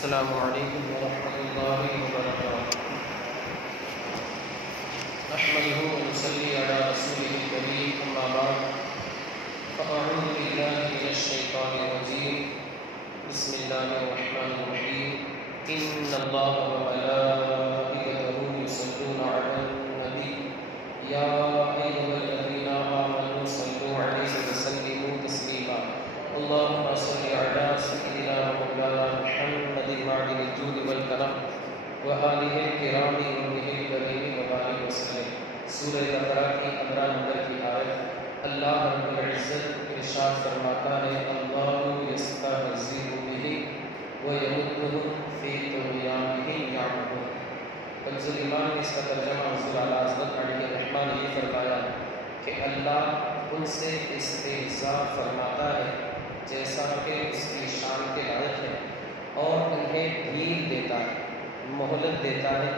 السلام علیکم ورحمۃ اللہ وبرکاتہ۔ نحمده ونصلي على رسوله الكريم، اما بعد فاعوذ باللہ من الشیطان الرجیم، بسم اللہ الرحمن الرحیم۔ ان اللہ وملائکته یصلون علی النبی یا ایھا الذین آمنوا صلوا علیہ وسلموا تسلیما۔ اللهم صل على سيدنا مولانا محمد معدن الجود والكرم وآلہ الکرام وصحبہ الکریم وبارک وسلم۔ سورہ بقرہ کی 15 نمبر کی آیت، اللہ رب العزت ارشاد فرماتا ہے، اللہ یستہزئ بہم ویمدھم فی طغیانہم یعمہون۔ کنز ایمان میں اس کا ترجمہ حضور اعلیٰ حضرت علیہ الرحمٰن نے فرمایا کہ اللہ ان سے استہزاء فرماتا ہے جیسا کہ اس کی شان کے لائق ہے، اور انہیں ڈھیل دیتا ہے، مہلت دیتا ہے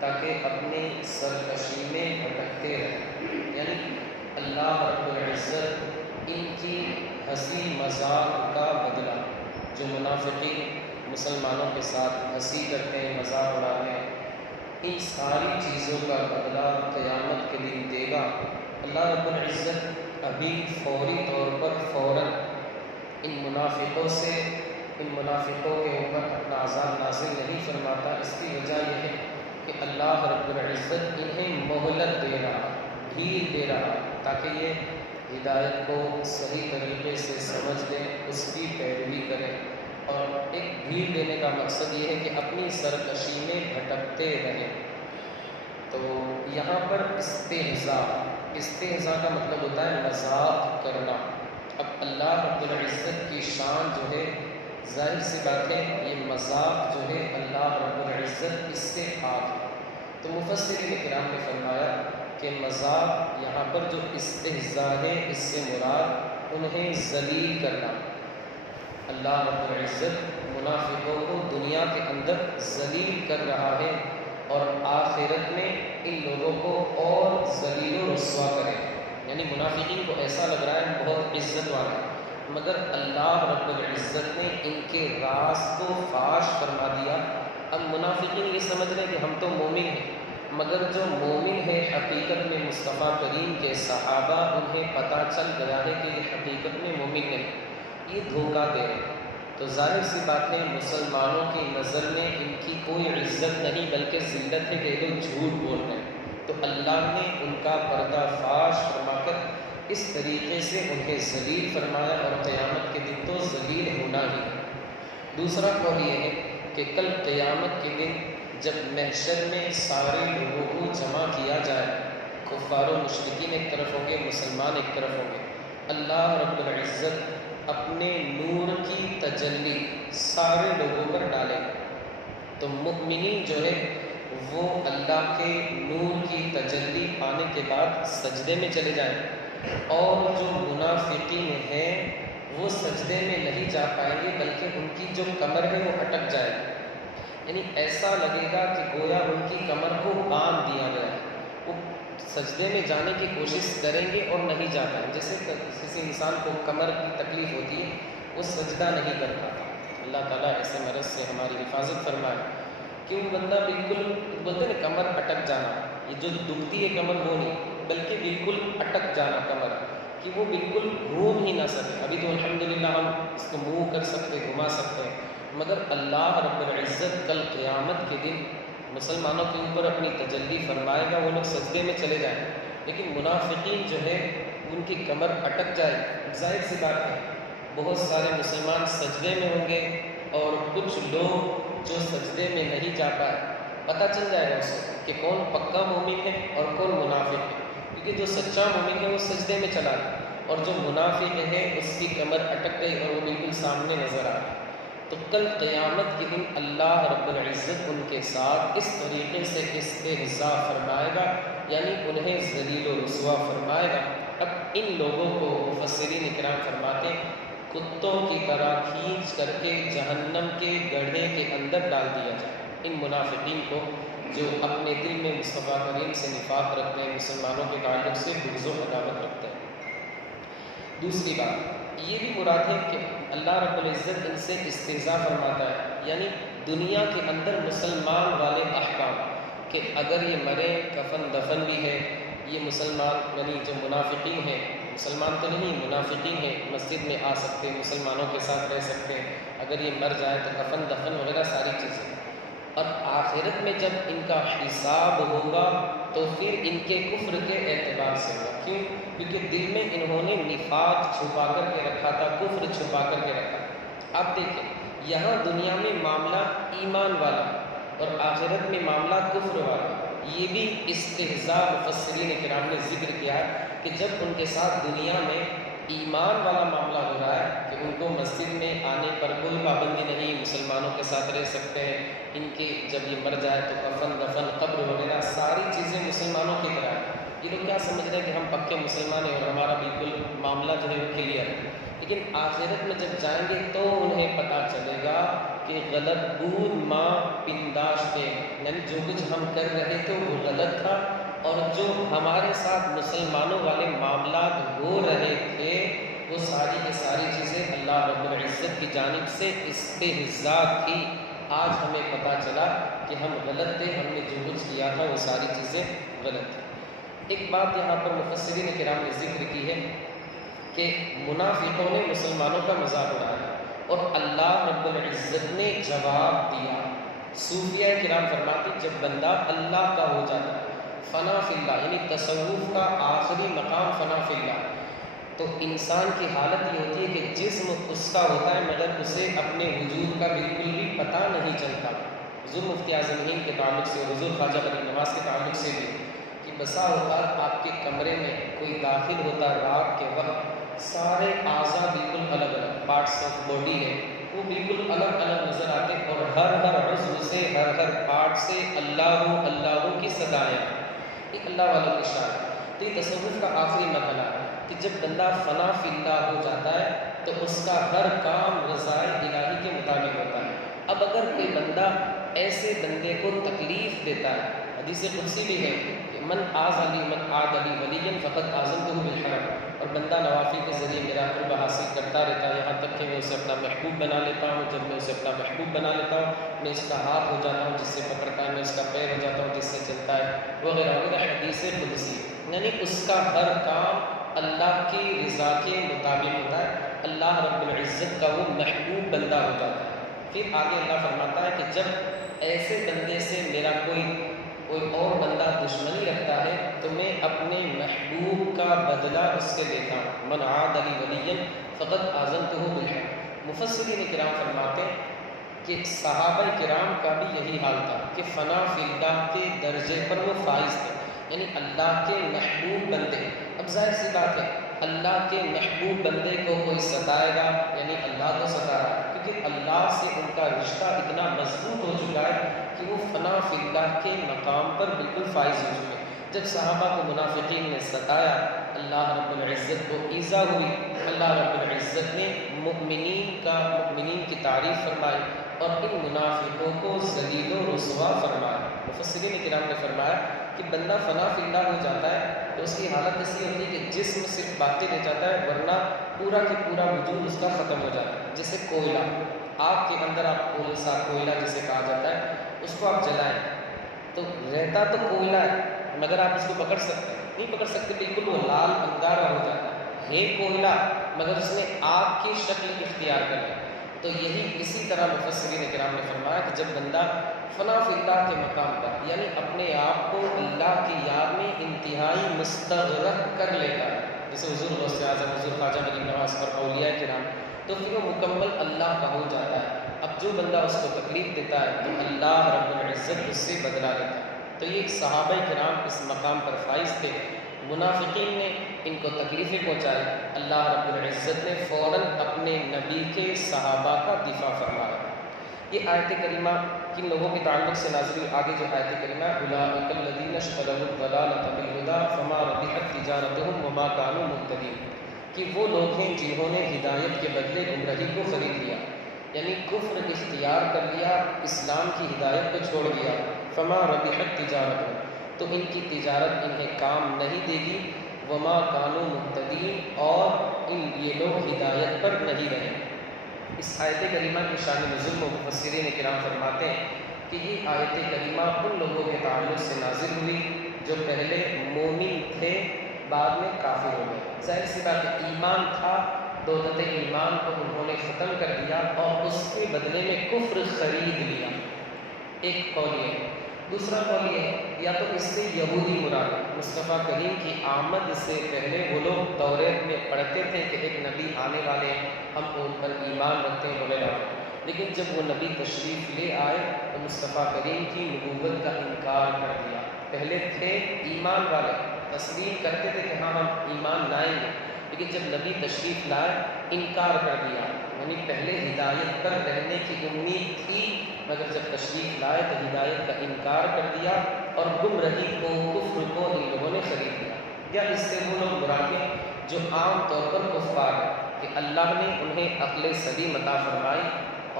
تاکہ اپنی سرکشی میں بھٹکتے رہیں۔ یعنی اللہ رب العزت ان کی ہنسی مذاق کا بدلہ، جو منافقین مسلمانوں کے ساتھ ہنسی کرتے ہیں، مذاق اڑاتے ہیں، ان ساری چیزوں کا بدلہ قیامت کے دن دے گا۔ اللہ رب العزت ابھی فوری طور پر فوراً ان منافقوں کے اوپر اپنا عذاب نازل نہیں فرماتا۔ اس کی وجہ یہ ہے کہ اللہ رب العزت انہیں مہلت دے رہا، ڈھیل دے رہا، تاکہ یہ ہدایت کو صحیح طریقے سے سمجھ لیں، اس کی پیروی کریں۔ اور ایک ڈھیل دینے کا مقصد یہ ہے کہ اپنی سرکشی میں بھٹکتے رہیں۔ تو یہاں پر استہزاء کا مطلب ہوتا ہے مذاق کرنا۔ اب اللہ رب العزت کی شان جو ہے، ظاہر سی بات ہے یہ مذاق جو ہے اللہ رب العزت اس سے پاک ہے۔ تو مفسرین کرام نے فرمایا کہ مذاق یہاں پر جو استہزاء ہے، اس سے مراد انہیں ذلیل کرنا۔ اللہ رب العزت منافقوں کو دنیا کے اندر ذلیل کر رہا ہے، اور آخرت میں ان لوگوں کو اور ذلیل و رسوا کرے۔ یعنی منافقین کو ایسا لگ رہا ہے بہت عزت والا ہے، مگر اللہ رب العزت نے ان کے راز کو فاش فرما دیا۔ اب منافقین یہ سمجھ رہے ہیں کہ ہم تو مومن ہیں، مگر جو مومن ہے حقیقت میں مصطفیٰ کریم کے صحابہ، انہیں پتہ چل گیا ہے کہ یہ حقیقت میں مومن نہیں، یہ دھوکہ دے رہے ہیں۔ تو ظاہر سی بات ہے مسلمانوں کی نظر میں ان کی کوئی عزت نہیں بلکہ ذلت ہے کہ یہ لوگ جھوٹ بول رہے ہیں۔ تو اللہ نے ان کا پردہ فاش فرما کر اس طریقے سے انہیں ذلیل فرمایا، اور قیامت کے دن تو ذلیل ہونا ہی ہے۔ دوسرا قول یہ ہے کہ کل قیامت کے دن جب محشر میں سارے لوگوں کو جمع کیا جائے، کفار و مشرکین ایک طرف ہوں گے، مسلمان ایک طرف ہوں گے، اللہ رب العزت اپنے نور کی تجلی سارے لوگوں پر ڈالے، تو مؤمنین جو ہے وہ اللہ کے نور کی تجلی پانے کے بعد سجدے میں چلے جائیں، اور جو منافقین ہیں وہ سجدے میں نہیں جا پائیں گے بلکہ ان کی جو کمر ہے وہ اٹک جائے گی۔ یعنی ایسا لگے گا کہ گویا ان کی کمر کو باندھ دیا گیا ہے، وہ سجدے میں جانے کی کوشش کریں گے اور نہیں جا پائیں گے۔ جیسے کسی انسان کو کمر کی تکلیف ہوتی ہے، وہ سجدہ نہیں کر پاتا۔ اللہ تعالیٰ ایسے مرض سے ہماری حفاظت فرمائے کہ وہ بندہ بالکل بولتے ہیں کمر اٹک جانا، یہ جو دکھتی ہے کمر وہ نہیں، بلکہ بالکل اٹک جانا کمر، کہ وہ بالکل گھوم ہی نہ سکے۔ ابھی تو الحمدللہ ہم اس کو موو کر سکتے، گھما سکتے ہیں، مگر اللہ رب العزت کل قیامت کے دن مسلمانوں کے اوپر اپنی تجلی فرمائے گا، وہ لوگ سجدے میں چلے جائیں، لیکن منافقین جو ہے ان کی کمر اٹک جائے۔ ظاہر سی بات ہے بہت سارے مسلمان سجدے میں ہوں گے، اور کچھ لوگ جو سجدے میں نہیں جا پائے، پتہ چل جائے گا اسے کہ کون پکا مومن ہے اور کون منافق ہے، کیونکہ جو سچا مومن ہے وہ سجدے میں چلا گیا، اور جو منافق ہے اس کی کمر اٹک گئی اور وہ بالکل سامنے نظر آ رہا۔ تو کل قیامت کے دن اللہ رب العزت ان کے ساتھ اس طریقے سے استہزاء فرمائے گا، یعنی انہیں ذلیل و رسوا فرمائے گا۔ اب ان لوگوں کو مفسرین کرام فرماتے ہیں کتوں کی طرح کھینچ کر کے جہنم کے گڑھے کے اندر ڈال دیا جائے۔ ان منافقین کو جو اپنے دل میں مصطفیٰ کریم سے نفاق رکھتے ہیں، مسلمانوں کے تعلق سے بغض و عداوت رکھتے ہیں۔ دوسری بات یہ بھی مراد ہے کہ اللہ رب العزت ان سے استہزاء فرماتا ہے، یعنی دنیا کے اندر مسلمان والے احکام کہ اگر یہ مرے کفن دفن بھی ہے، یہ مسلمان یعنی جو منافقین ہیں، مسلمان تو نہیں منافقین ہیں، مسجد میں آ سکتے ہیں، مسلمانوں کے ساتھ رہ سکتے ہیں، اگر یہ مر جائے تو کفن دفن وغیرہ ساری چیزیں، اور آخرت میں جب ان کا حساب ہوگا تو پھر ان کے کفر کے اعتبار سے ہوگا۔ کیوں؟ کیونکہ دل میں انہوں نے نفاق چھپا کر کے رکھا تھا، کفر چھپا کر کے رکھا۔ آپ دیکھیں یہاں دنیا میں معاملہ ایمان والا اور آخرت میں معاملہ کفر والا، یہ بھی استہزاء مفسرین کرام نے ذکر کیا ہے کہ جب ان کے ساتھ دنیا میں ایمان والا معاملہ ہو رہا ہے کہ ان کو مسجد میں آنے پر کوئی پابندی نہیں، مسلمانوں کے ساتھ رہ سکتے ہیں، ان کے جب یہ مر جائے تو کفن دفن قبر وغیرہ ساری چیزیں مسلمانوں کی طرح ہیں، یہ لوگ کیا سمجھ رہے ہیں کہ ہم پکے مسلمان ہیں اور ہمارا بالکل معاملہ جو ہے وہ کلیئر ہے۔ لیکن آخرت میں جب جائیں گے تو انہیں پتہ چلے گا کہ غلط بود ماں پنداشتے، یعنی جو کچھ ہم کر رہے تھے وہ غلط تھا، اور جو ہمارے ساتھ مسلمانوں والے معاملات ہو رہے تھے وہ ساری کی ساری چیزیں اللہ رب العزت کی جانب سے استہزاء تھی۔ آج ہمیں پتہ چلا کہ ہم غلط تھے، ہم نے جو کچھ کیا تھا وہ ساری چیزیں غلط تھیں۔ ایک بات یہاں پر مفسرین کرام نے ذکر کی ہے کہ منافقوں نے مسلمانوں کا مذاق اڑایا اور اللہ رب العزت نے جواب دیا۔ صوفیہ کرام فرماتے جب بندہ اللہ کا ہو جاتا ہے، فنا فی اللہ یعنی تصوف کا آخری مقام فنا فی اللہ، تو انسان کی حالت یہ ہوتی ہے کہ جسم اس کا ہوتا ہے مگر اسے اپنے وجود کا بالکل بھی پتہ نہیں چلتا۔ حضور مفتی اعظم ہند کے تعلق سے اور حضور خواجہ غریب نواز کے تعلق سے بھی کہ بسا اوقات آپ کے کمرے میں کوئی داخل ہوتا ہے رات کے وقت، سارے اعضاء بالکل الگ الگ پارٹس آف باڈی ہے وہ بالکل الگ الگ نظر آتے اور ہر عضو سے ہر پارٹ سے اللہ کی صدائیں، ایک اللہ والوں کی شان۔ تو یہ تصوف کا آخری مرحلہ ہے کہ جب بندہ فنا فی اللہ ہو جاتا ہے تو اس کا ہر کام رضائے الہی کے مطابق ہوتا ہے۔ اب اگر کوئی بندہ ایسے بندے کو تکلیف دیتا ہے، حدیث قدسی بھی ہے کہ من آذ علی من عاد علی ولی فقط اعظمتہ بالحرم، اور بندہ نوافل کے ذریعے میرا قرب حاصل کرتا رہتا ہے یہاں تک کہ میں اسے اپنا محبوب بنا لیتا ہوں، جب میں اسے اپنا محبوب بنا لیتا ہوں میں اس کا ہاتھ ہو جاتا ہوں جس سے پکڑتا ہے، میں اس کا پیر ہو جاتا ہوں جس سے چلتا ہے، وغیرہ وغیرہ حدیث قدسی، یعنی اس کا ہر کام اللہ کی رضا کے مطابق ہوتا ہے، اللہ رب العزت کا وہ محبوب بندہ ہو جاتا ہے۔ پھر آگے اللہ فرماتا ہے کہ جب ایسے بندے سے میرا کوئی اور بندہ دشمنی رکھتا ہے تو میں اپنے محبوب کا بدلہ اس سے لیتا ہوں، من عاد علی ولی فقط اعظمتہ بالحرب۔ مفسرین کرام فرماتے ہیں کہ صحابہ کرام کا بھی یہی حال تھا کہ فنا فی اللہ کے درجے پر وہ فائز تھے، یعنی اللہ کے محبوب بندے۔ اب ظاہر سی بات ہے اللہ کے محبوب بندے کو کوئی ستائے گا یعنی اللہ کو ستا رہا ہے، کیونکہ اللہ سے ان کا رشتہ اتنا مضبوط ہو چکا ہے کہ وہ فنا فی اللہ کے مقام پر بالکل فائز ہو چکے۔ جب صحابہ کو منافقین نے ستایا اللہ رب العزت کو ایذا ہوئی، اللہ رب العزت نے مؤمنین کی تعریف فرمائی اور ان منافقوں کو ذلیل و رسوا فرمایا۔ مفسرین کرام نے فرمایا کہ بندہ فنا فی اللہ ہو جاتا ہے تو اس کی حالت ایسی ہوتی ہے کہ جسم صرف باقی رہ جاتا ہے ورنہ پورا کی پورا وجود اس کا ختم ہو جاتا ہے۔ جیسے کوئلہ، آگ کے اندر آپ کوئلہ جسے کہا جاتا ہے، اس کو آپ جلائیں تو رہتا تو کوئلہ ہے مگر آپ اس کو پکڑ سکتے نہیں پکڑ سکتے، بالکل وہ لال انگارہ ہو جاتا ہے کوئلہ مگر اس نے آگ کی شکل اختیار کر لی۔ تو یہی اسی طرح مفسرین کرام نے فرمایا کہ جب بندہ فنا فی اللہ کے مقام پر یعنی اپنے آپ کو اللہ کی یاد میں انتہائی مستغرق کر لیتا ہے، جیسے حضور غوث اعظم حضور خواجہ غریب نواز اور اولیاء کرام، تو پھر وہ مکمل اللہ کا ہو جاتا ہے۔ اب جو بندہ اس کو تکلیف دیتا ہے تو اللہ رب العزت اس سے بدلا لیتا ہے۔ تو یہ صحابہ کرام اس مقام پر فائز تھے۔ منافقین نے ان کو تکلیفیں پہنچائی، اللہ رب العزت نے فوراً اپنے نبی کے صحابہ کا دفاع فرمایا۔ یہ آیت کریمہ کن لوگوں کے تعلق سے نازل ہوئی؟ آگے جو آیت کریمہ اولئک الذین اشتروا الضلالۃ بالہدی فما ربحت تجارتہم وما کانوا مہتدین، کہ وہ لوگ ہیں جنہوں نے ہدایت کے بدلے گمراہی کو خرید لیا، یعنی کفر اختیار کر لیا، اسلام کی ہدایت کو چھوڑ دیا۔ فما ربحت تجارتہم، تو ان کی تجارت انہیں کام نہیں دے گی، وما کانوا مہتدین، اور یہ لوگ ہدایت پر نہیں رہے۔ اس آیت کریمہ کی شان نزول میں مفسرین کرام فرماتے ہیں کہ یہ آیت کریمہ ان لوگوں کے تعلق سے نازل ہوئی جو پہلے مومن تھے بعد میں کافر ہو گئے۔ ظاہر سی بات ہے، ایمان تھا، دولت ایمان کو انہوں نے ختم کر دیا اور اس کے بدلے میں کفر خرید لیا۔ ایک قول یہ ہے۔ دوسرا قول یہ ہے یا تو اس سے یہودی مراد ہے، مصطفیٰ کریم کی آمد سے پہلے وہ لوگ توریت میں پڑھتے تھے کہ ایک نبی آنے والے ہیں، ہم ان پر ایمان رکھتے ہیں وغیرہ، لیکن جب وہ نبی تشریف لے آئے تو مصطفیٰ کریم کی نبوت کا انکار کر دیا۔ پہلے تھے ایمان والے، تسلیم کرتے تھے کہ ہاں ہم ایمان لائیں گے، لیکن جب نبی تشریف لائے انکار کر دیا، یعنی پہلے ہدایت پر رہنے کی امید تھی مگر جب تشریف لائے تو ہدایت کا انکار کر دیا اور گمراہی کو، کفر کو ان لوگوں نے خرید لیا۔ یا اس سے وہ لوگ مراد ہیں جو عام طور پر کفار ہیں کہ اللہ نے انہیں عقل سلیم عطا فرمائی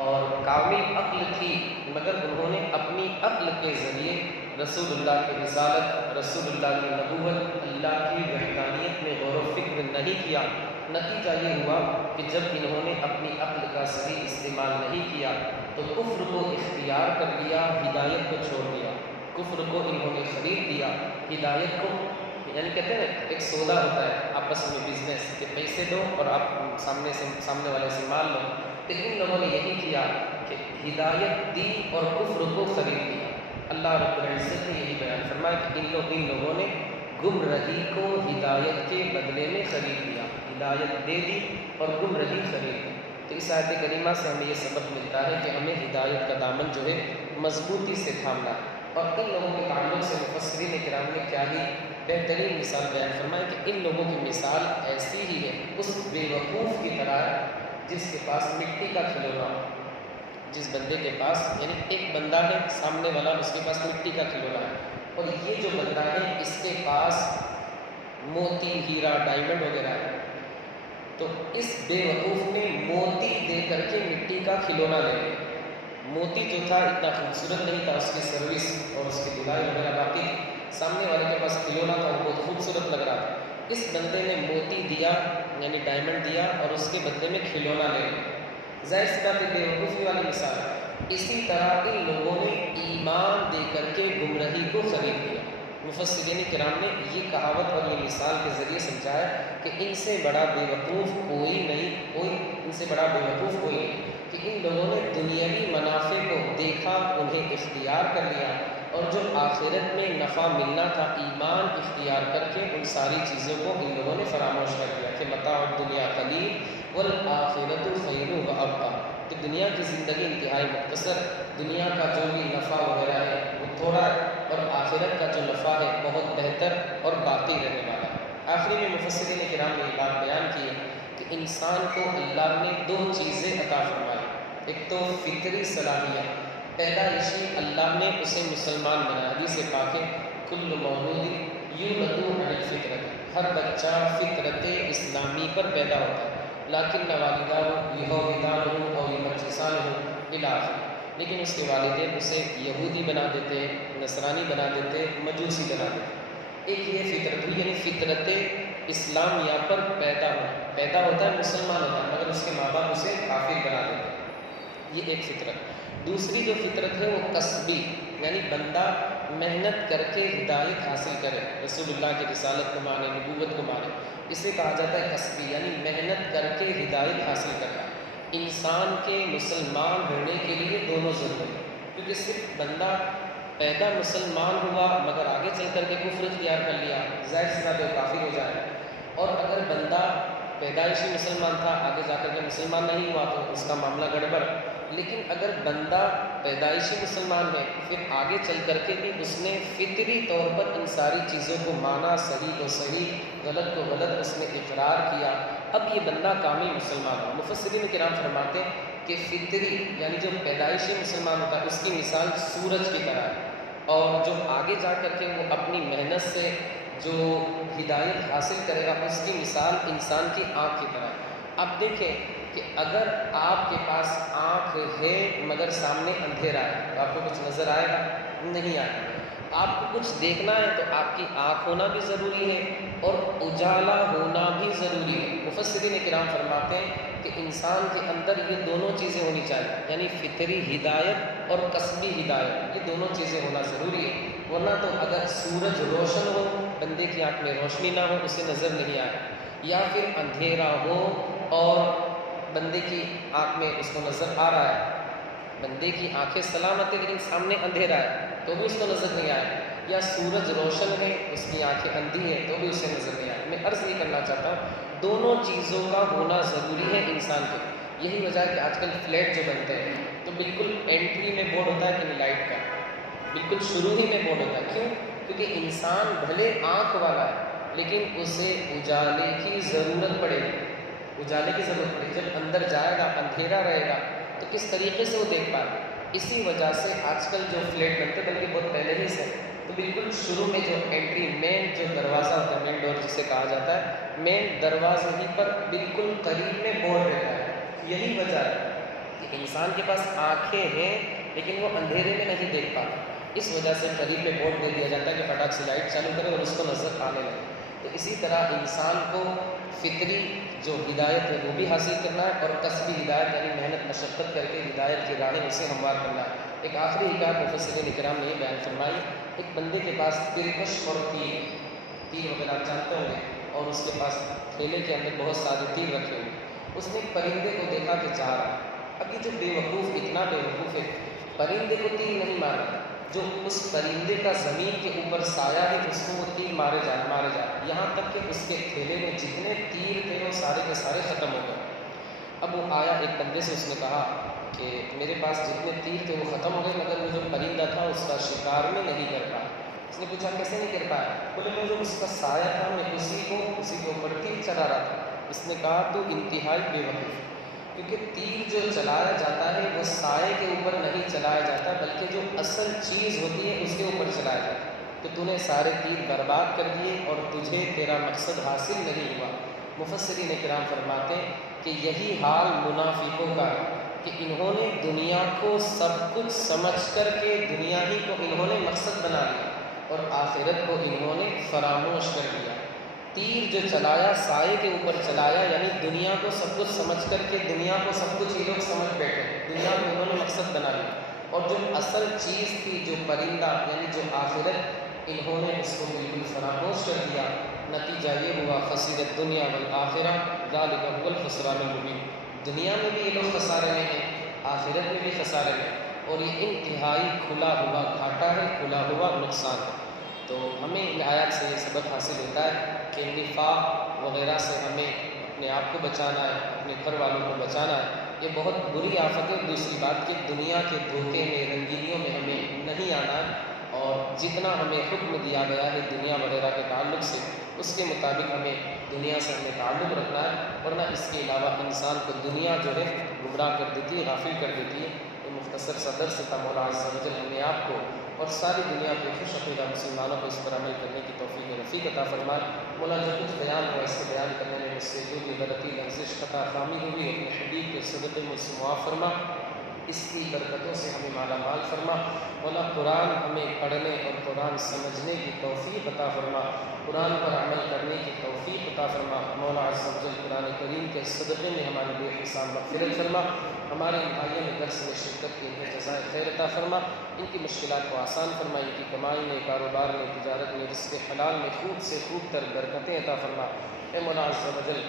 اور کامل عقل تھی مگر انہوں نے اپنی عقل کے ذریعے رسول اللہ کی رسالت، رسول اللہ کی نبوت، اللہ کی وحدانیت میں غور و فکر نہیں کیا۔ نتیجہ یہ ہوا کہ جب انہوں نے اپنی عقل کا صحیح استعمال نہیں کیا تو کفر کو اختیار کر لیا، ہدایت کو چھوڑ دیا۔ کفر کو انہوں نے خرید دیا، ہدایت کو، یعنی کہتے ہیں ایک سودا ہوتا ہے آپس میں بزنس کہ پیسے دو اور آپ سامنے والے سے مال لو، تو ان لوگوں نے یہی کیا کہ ہدایت دی اور کفر کو خرید لیا۔ اللہ رب العزت نے یہی بیان فرمایا کہ ان لوگوں نے گمراہی کو ہدایت کے بدلے میں خرید لیا، ہدایت دے دی اور گمراہی خرید دی۔ تو اس آیت کریمہ سے ہمیں یہ سبق ملتا ہے کہ ہمیں ہدایت کا دامن جو ہے مضبوطی سے تھامنا ہے۔ اور ان لوگوں کے تعلق سے مفسرین کرام نے کیا ہی بہترین مثال بیان فرمائی کہ ان لوگوں کی مثال ایسی ہی ہے، اس بے وقوف کی طرح ہے جس کے پاس مٹی کا کھلونا ہو۔ جس بندے کے پاس، یعنی ایک بندہ ہے سامنے والا، اس کے پاس مٹی کا کھلونا ہے، اور یہ جو بندہ ہے اس کے پاس موتی، ہیرا، ڈائمنڈ وغیرہ ہے، تو اس بے وقوف نے موتی دے کر کے مٹی کا کھلونا لے لیا۔ موتی جو تھا اتنا خوبصورت نہیں تھا، اس کی سروس اور اس کی دھلائی وغیرہ باقی تھی، سامنے والے کے پاس کھلونا تھا وہ بہت خوبصورت لگ رہا تھا۔ اس بندے نے موتی دیا یعنی ڈائمنڈ دیا اور اس کے بدلے میں کھلونا لے لیا۔ ظاہر سی بات ہے بے وقوفی والی مثال ہے۔ اسی طرح ان لوگوں نے ایمان دے کر کے گمراہی کو خرید لیا۔ مفسرین کرام نے یہ کہاوت اور یہ مثال کے ذریعے سمجھایا کہ ان سے بڑا بے وقوف کوئی نہیں، ان سے بڑا بے وقوف کوئی نہیں کہ ان لوگوں نے دنیاوی منافع کو دیکھا، انہیں اختیار کر لیا، اور جو آخرت میں نفع ملنا تھا ایمان اختیار کر کے ان ساری چیزوں کو ان لوگوں نے فراموش کر دیا کہ متاع الدنیا قلیل والآخرۃ خیر وابقیٰ، کہ دنیا کی زندگی انتہائی مختصر، دنیا کا جو بھی نفع وغیرہ ہے وہ تھوڑا ہے اور آخرت کا جو نفع ہے بہت بہتر اور باقی رہنے والا ہے۔ آخری میں مفسرین کرام نے یہ بات بیان کی ہے کہ انسان کو اللہ نے دو چیزیں عطا فرمائی، ایک تو فطری صلاحیت، پیدائشی اللہ نے اسے مسلمان بنایا، حدیث پاک ہے کل مولود یولد علی الفطرۃ، ہر بچہ فطرت اسلامی پر پیدا ہوتا ہے، لیکن والدہ یہودان ہوں اور یمجسان ہوں الی آخر، لیکن اس کے والدین اسے یہودی بنا دیتے، نصرانی بنا دیتے، مجوسی بنا دیتے۔ ایک یہ فطرت ہوئی یعنی فطرت اسلامیہ پر پیدا ہوتا ہے، مسلمان ہوتا ہے، مگر اس کے ماں باپ اسے کافر بنا دیتے ہیں، یہ ایک فطرت۔ دوسری جو فطرت ہے وہ کسبی، یعنی بندہ محنت کر کے ہدایت حاصل کرے، رسول اللہ کی رسالت کو مانے، نبوت کو مانے، اسے کہا جاتا ہے کسبی، یعنی محنت کر کے ہدایت حاصل کرنا۔ انسان کے مسلمان ہونے کے لیے دونوں ضروری ہیں، کیونکہ صرف بندہ پیدا مسلمان ہوا مگر آگے چل کر کے کفر اختیار کر لیا، ظاہر سی بات ہے کافر ہو جائے، اور اگر بندہ پیدائشی مسلمان تھا آگے جا کر کے مسلمان نہیں ہوا تو اس کا معاملہ گڑبڑ۔ لیکن اگر بندہ پیدائشی مسلمان ہے پھر آگے چل کر کے بھی اس نے فطری طور پر ان ساری چیزوں کو مانا، صحیح کو صحیح، غلط کو غلط اس نے اقرار کیا، اب یہ بندہ کامل مسلمان ہو۔ مفسرین کرام فرماتے ہیں کہ فطری یعنی جو پیدائشی مسلمان ہوتا ہے اس کی مثال سورج کی طرح ہے، اور جو آگے جا کر کے وہ اپنی محنت سے جو ہدایت حاصل کرے گا اس کی مثال انسان کی آنکھ کی طرح ہے۔ اب دیکھیں کہ اگر آپ کے پاس آنکھ ہے مگر سامنے اندھیرا ہے تو آپ کو کچھ نظر آئے گا؟ نہیں آئے گا۔ آپ کو کچھ دیکھنا ہے تو آپ کی آنکھ ہونا بھی ضروری ہے اور اجالا ہونا بھی ضروری ہے۔ مفسرین کرام فرماتے ہیں کہ انسان کے اندر یہ دونوں چیزیں ہونی چاہیے، یعنی فطری ہدایت اور کسبی ہدایت، یہ دونوں چیزیں ہونا ضروری ہے۔ ورنہ تو اگر سورج روشن ہو، بندے کی آنکھ میں روشنی نہ ہو، اسے نظر نہیں آئے، یا پھر اندھیرا ہو اور بندے کی آنکھ میں اس کو نظر آ رہا ہے، بندے کی آنکھیں سلامت ہے لیکن سامنے اندھیرا ہے تو بھی اس کو نظر نہیں آئے، یا سورج روشن ہے اس کی آنکھیں اندھی ہیں تو بھی اسے نظر نہیں آئے۔ میں عرض یہ کرنا چاہتا ہوں دونوں چیزوں کا ہونا ضروری ہے انسان کے۔ یہی وجہ ہے کہ آج کل فلیٹ جو بنتے ہیں تو بالکل انٹری میں بورڈ ہوتا ہے کہ نہیں لائٹ کا، بالکل شروع ہی میں بورڈ ہوتا ہے۔ کیوں؟ کیونکہ انسان بھلے آنکھ والا ہے لیکن اسے اجالے کی ضرورت پڑے گی، اجالے کی ضرورت پڑے گی۔ جب اندر جائے گا اندھیرا رہے گا تو کس طریقے سے وہ دیکھ پائے گا؟ اسی وجہ سے آج کل جو فلیٹ بنتے بلکہ بہت پہلے ہی سے تو بالکل شروع میں جو انٹری مین جو دروازہ ہوتا ہے، مین ڈور جسے کہا جاتا ہے، مین دروازے ہی پر بالکل قریب میں بورڈ رہتا ہے۔ یہی وجہ ہے کہ انسان کے پاس آنکھیں ہیں لیکن وہ اندھیرے میں نہیں دیکھ پاتا، اس وجہ سے قریب میں بورڈ دے دیا جاتا ہے کہ فٹاک سے لائٹ چالو کرے اور اس کو نظر آنے لگے۔ تو اسی طرح انسان کو فطری جو ہدایت ہے وہ بھی حاصل کرنا ہے اور کسبی ہدایت یعنی محنت مشقت کر کے ہدایت کی راہیں اسے ہموار کرنا ہے۔ ایک آخری حکایت مفسرین کرام نے یہ بیان فرمائی، ایک بندے کے پاس ترکش اور تیر وغیرہ آپ جانتے ہوں گے، اور اس کے پاس تھیلے کے اندر بہت سارے تیر رکھے ہوئے۔ اس نے ایک پرندے کو دیکھا کہ جا رہا ہے۔ اب یہ جو بے وقوف اتنا بے وقوف ہے، پرندے کو تیر نہیں مارا، جو اس پرندے کا زمین کے اوپر سایہ ہے اس کو وہ تیر مارے جا یہاں تک کہ اس کے تھیلے میں جتنے تیر تھے وہ سارے کے سارے ختم ہو گئے۔ اب وہ آیا ایک بندے سے، اس نے کہا کہ میرے پاس جتنے تیر تھے وہ ختم ہو گئے مگر وہ جو پرندہ تھا اس کا شکار میں نہیں کر پایا۔ اس نے پوچھا کیسے نہیں کر پایا؟ بولے میں جو اس کا سایہ تھا میں اسی کے اوپر تیر چلا رہا تھا۔ اس نے کہا تو انتہائی بے وقوف، کیونکہ تیر جو چلایا جاتا ہے وہ سائے کے اوپر نہیں چلایا جاتا بلکہ جو اصل چیز ہوتی ہے اس کے اوپر چلایا جاتا ہے۔ تو تو نے سارے تیر برباد کر دیے اور تجھے تیرا مقصد حاصل نہیں ہوا۔ مفسرین کرام فرماتے ہیں کہ یہی حال منافقوں کا ہے کہ انہوں نے دنیا کو سب کچھ سمجھ کر کے دنیا ہی کو انہوں نے مقصد بنا لیا اور آخرت کو انہوں نے فراموش کر دیا۔ تیر جو چلایا سائے کے اوپر چلایا، یعنی دنیا کو سب کچھ سمجھ کر کے دنیا کو سب کچھ یہ لوگ سمجھ بیٹھے، دنیا کو انہوں نے مقصد بنا لیا، اور جو اصل چیز تھی جو پرندہ یعنی جو آخرت، انہوں نے اس کو بالکل فراموش کر دیا۔ نتیجہ یہ ہوا خسرت دنیا والآخرہ ذالک هو الخسران المبین۔ دنیا میں بھی یہ لوگ خسارے میں ہیں، آخرت میں بھی خسارے میں، اور یہ انتہائی کھلا ہوا گھاٹا ہے، کھلا ہوا نقصان ہے۔ تو ہمیں ان آیات سے یہ سبق حاصل ہوتا ہے کہ نفاق وغیرہ سے ہمیں اپنے آپ کو بچانا ہے، اپنے گھر والوں کو بچانا ہے۔ یہ بہت بری آفت ہے۔ دوسری بات کہ دنیا کے دھوکے میں، رنگینیوں میں ہمیں نہیں آنا ہے، اور جتنا ہمیں حکم دیا گیا ہے دنیا وغیرہ کے تعلق سے اس کے مطابق ہمیں دنیا سے ہمیں تعلق رکھنا ہے، ورنہ اس کے علاوہ انسان کو دنیا جو ہے گمراہ کر دیتی ہے، غافل کر دیتی ہے۔ یہ مختصر سا درس تھا۔ مولا عز و جل ہمیں آپ کو اور ساری دنیا کے خوش عقیدہ مسلمانوں کو اس پر عمل کرنے کی توفیق رفیق عطا فرمائے۔ مولا جو کچھ بیان ہوا اس کے بیان کرنے میں مجھ سے جو بھی غلطی لغزش خطا خامی ہوئی اپنے حبیب کے صدقے مجھ سے معاف فرما، اس کی برکتوں سے ہمیں مالا مال فرما۔ مولا قرآن ہمیں پڑھنے اور قرآن سمجھنے کی توفیق عطا فرما، قرآن پر عمل کرنے کی توفیق عطا فرما۔ مولا عز و جل قرآن کریم کے صدقے میں ہماری بے حساب مغفرت فرما، ہمارے ان بھائیوں نے درس میں شرکت کی انہیں جزائے خیر عطا فرما، ان کی مشکلات کو آسان فرما، ان کی کمائی میں، کاروبار میں، تجارت میں، رزق حلال میں خوب سے خوب تر برکتیں عطا فرما۔ اے مولا عز و جل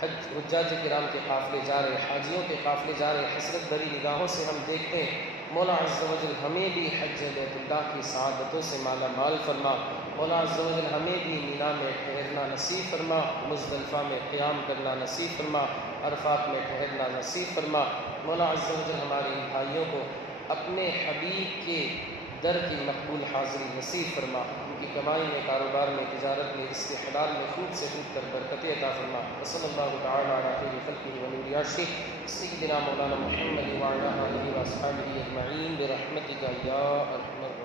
حجاج کرام کے قافلے جا رہے، حاجیوں کے قافلے جا رہے، حسرت بھری نگاہوں سے ہم دیکھتے ہیں، مولا عز و جل ہمیں بھی حج بیت اللہ کی سعادتوں سے مالا مال فرما۔ مولا عز و جل ہمیں بھی مینا میں ٹھہرنا نصیب فرما، مزدلفہ میں قیام کرنا نصیب فرما، عرفات میں ٹھہرنا نصیب فرما۔ مولا عز و جل ہمارے ان بھائیوں کو اپنے حبیب کے در کی مقبول حاضری نصیب فرما، ان کی کمائی میں، کاروبار میں، تجارت میں، رزق حلال میں خوب سے خوب تر برکتیں عطا فرما۔ وصلی اللہ تعالی علی خیر خلقہ ونور عرشہ سیدنا مولانا محمد وعلی آلہ واصحابہ اجمعین برحمتک یا ارحم